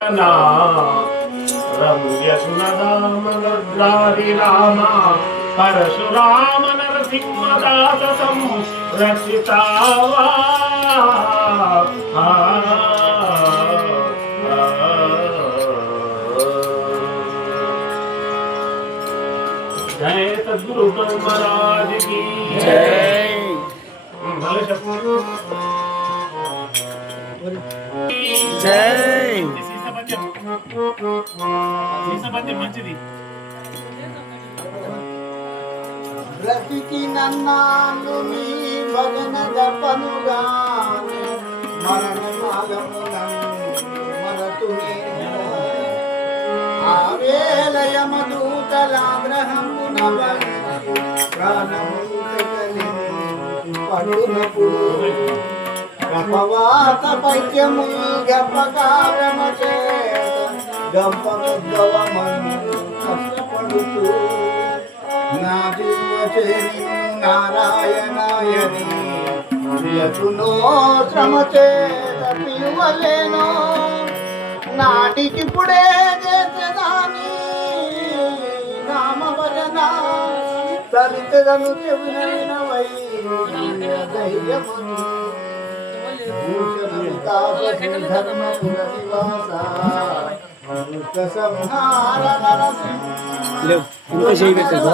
रम्यसुनदामनद्रारि रामा परशुराम नरसिंहदास संरक्षितावा जय सद्गुरु महाराज की जय। जय మంచిది బ్రతికి నన్నాను నీ భజన జపనుగా మరణ మరతునే ఆవేలయమదూతలాగ్రహమున ప్రాణము పడునప్పుడు గపవాత పైత్యము గపకారమ గంపగవమను కష్టపడుతూ నా దివ్యచేరి నారాయణాయని ప్రియతునో శ్రమ చేత పిలువలేను నాటికిప్పుడే చేసేదాని నామ భజన తలితను చెవినవై ధైర్యము ధర్మ పురనివాస ఇంకా చేయి పెట్టదు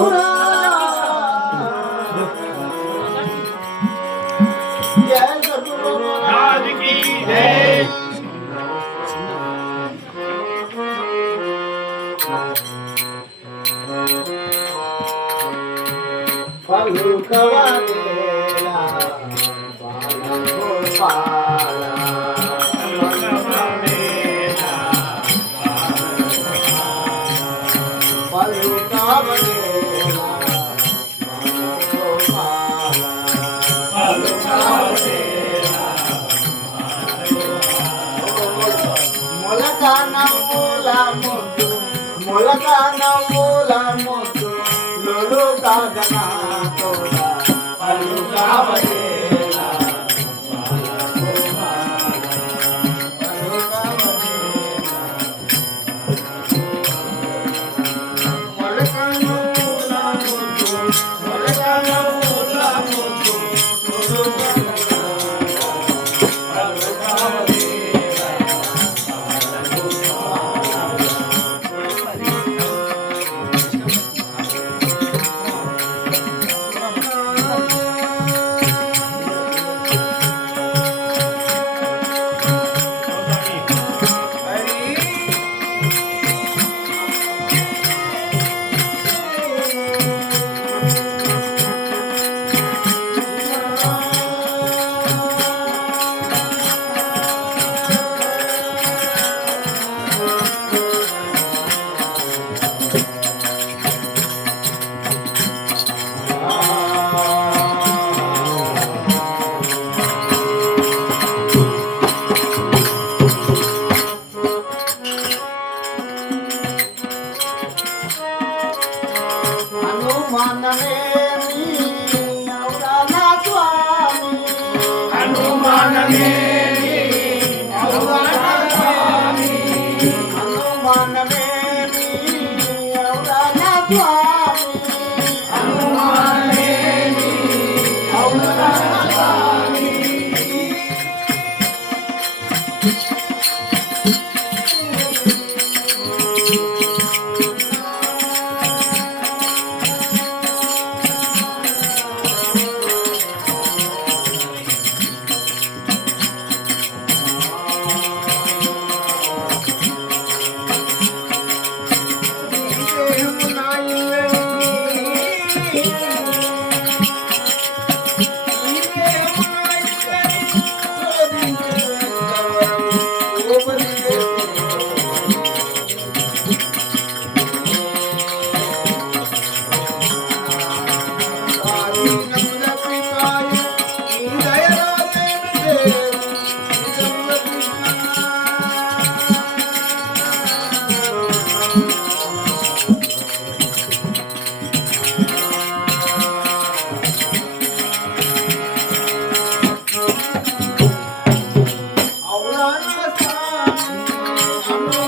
మొలకానమూల ముద్దు లొలు కాగన తోడ పలు కావదేలా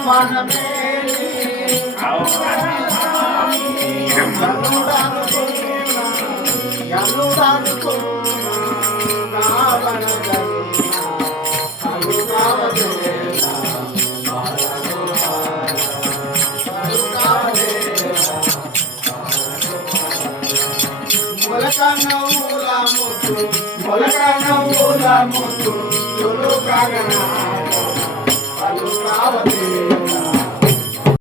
మనమేలి మొలకనవుల ముద్దు కాగనా పలు కావదేలా